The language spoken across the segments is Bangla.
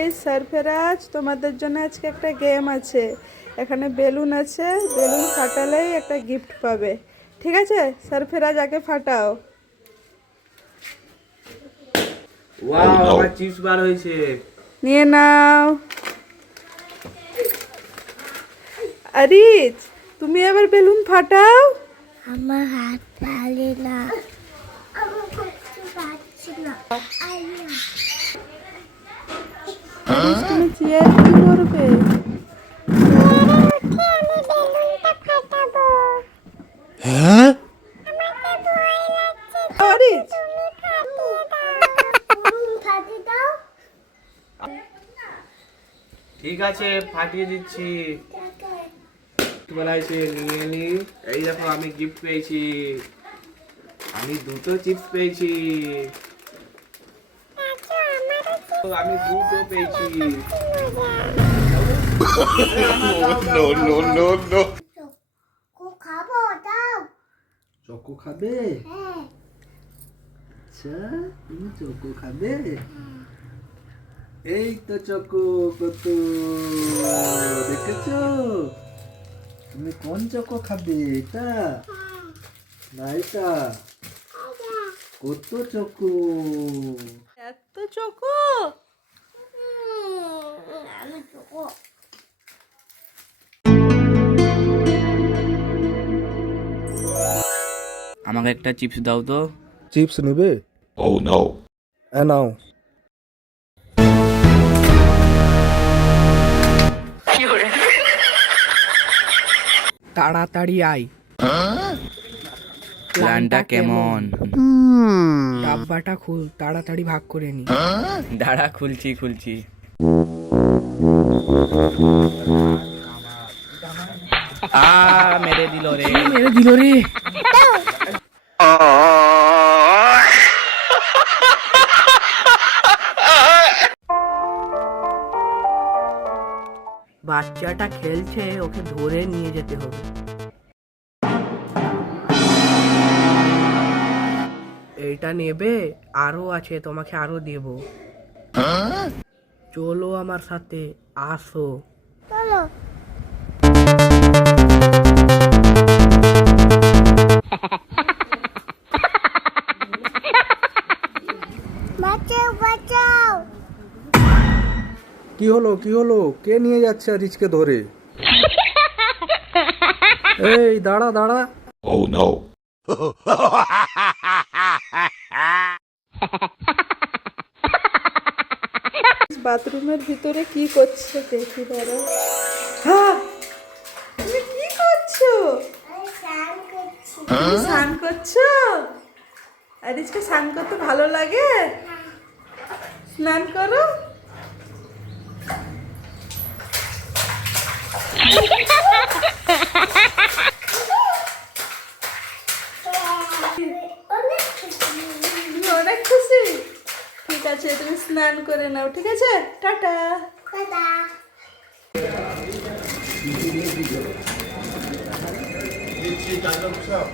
এই সারফেরাজ, তোমাদের জন্য আজকে একটা গেম আছে। এখানে বেলুন আছে, বেলুন ফাটালেই একটা গিফট পাবে। ঠিক আছে, সারফেরাজ আগে ফাটাও। ওয়াও, আমার চিপস বার হয়েছে। নিয়ে নাও। আরিজ, তুমি এবার বেলুন ফাটাও। আমার হাত পারে না, আমার করতে পারছি না। আরিজ, তুমি চেয়ার কি করবে? আরিজ, ঠিক আছে, ফাটিয়ে দিচ্ছি। বলাইছে নিয়ে নি। এই দেখো, আমি গিফট পেয়েছি। আমি দুটো চিপস পেয়েছি। আমি দুটো পেয়েছি। খাবো দাও। চকো খাবে? হ্যাঁ। আচ্ছা, তুমি চকো খাবে? এই তো চকো, কত দেখেছো? তুমি কোন চকো খাবে? এটা না এটা? কত চকো? এত চকো? আমি চকো। আমাকে একটা চিপস দাও তো। চিপস নেবে? Oh no. নাও। তাড়াতাড়ি আয়। প্ল্যানটা কেমন? ডাব্বাটা খুল, তাড়াতাড়ি ভাগ করে নি। দাঁড়া, খুলছি। মেরে দিল রে। মেরে দিল রে। বাচ্চাটা খেলছে, ওকে ধরে নিয়ে যেতে হবে। এইটা নেবে? আরো আছে, তোমাকে আরো দেব। চলো আমার সাথে, আসো। চলো। বাঁচাও বাঁচাও। কি হলো? কে নিয়ে যাচ্ছে আরিজকে ধরে? এই দাঁড়া। Oh no. বাথরুমের ভিতরে কি করছে দেখি দাঁড়া। হ্যাঁ, তুমি কি করছো? আমি স্নান করছি। তুমি স্নান করছো? আরিজকে স্নান করতে ভালো লাগে? স্নান করো। অনেক খুশি। তুমি অনেক খুশি? ঠিক আছে, তুমি স্নান করে নাও। ঠিক আছে, টাটা। টাটা। এই সব।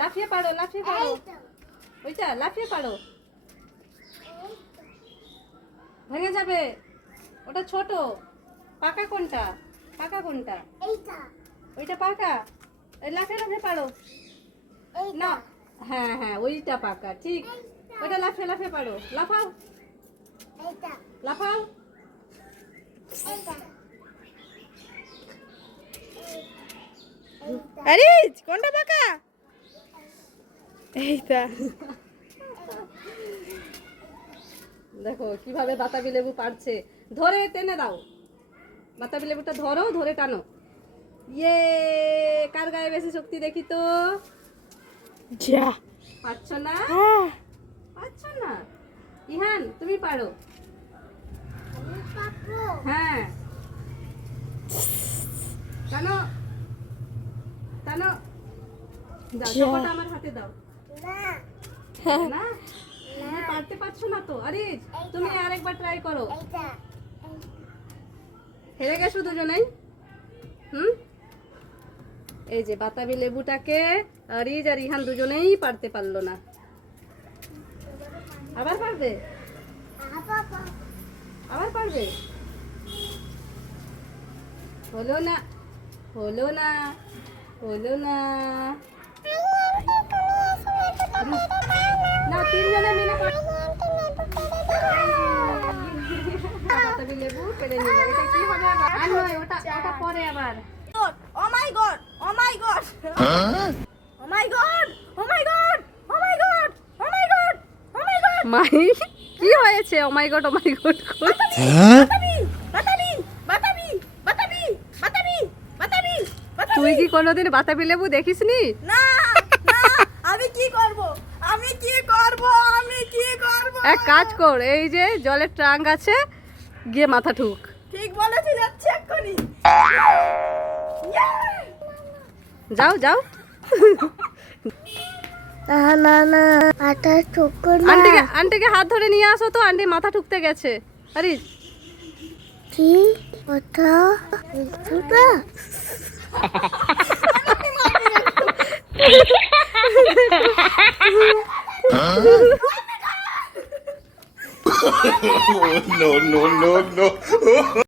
লাফিয়ে পারো। এই তো। ওইটা লাফিয়ে পারো, ভেঙে যাবে। ওটা ছোট। পাকা কোনটা? এইটা। ওইটা পাকা। এই লাফিয়ে পারো না। হ্যাঁ, ওইটা পাকা। ঠিক, ওইটা লাফিয়ে পারো। লাফাও। এইটা। এইটা। আরিজ, কোনটা পাকা? এইটা। দেখো কিভাবে বাতাবি লেবু পারছে। ধরে টেনে দাও। বাতাবি লেবুটা ধরে টানো। ইয়ে, কার গায়ে বেশি শক্তি দেখি তো। যা, পারছো না? ইহান, তুমি পারো। আমি পাবো। হ্যাঁ, টানো। দাও, চকোটা আমার হাতে দাও। না। না, পারছো না তো। আরিজ তুমি আরেকবার ট্রাই করো। এইটা হেরে গেছো দুজনেই। হুম, এই যে বাতাবি লেবুটাকে আরিজ আর ইহান দুজনেই পারতে পারলো না। আবার পারবে? বাবা আবার পারবে? হলো না, হলো না, হলো না। না, তিনজনে মিলে বাতাবি লেবু পেরে নিল। এটা কি হবে আবার? আর নয়, ওটা ওটা পরে আবার। Oh my god! Oh my god! Oh my god! Oh my god! Oh my god! Oh my god! Oh my god! মাই কি হয়েছে? ও মাই গড, ও মাই গড। বাতাবি! বাতাবি! বাতাবি! বাতাবি! বাতাবি! বাতাবি! বাতাবি! তুই কি কোনোদিন বাতাবি লেবু দেখিসনি? না না আমি কি করব? আমি কি করব? আমি কি করব? এক কাজ কর, এই যে জলের ট্রাঙ্ক আছে, গিয়ে মাথা ঠুক। ঠিক বলেছি, যাচ্ছে এক্ষুনি। যাও যাও। না না না আটা ঠুকো না আন্টিকে হাত ধরে নিয়ে আসো তো, আন্টি মাথা ঠুকতে গেছে। আরে কি কথা এটা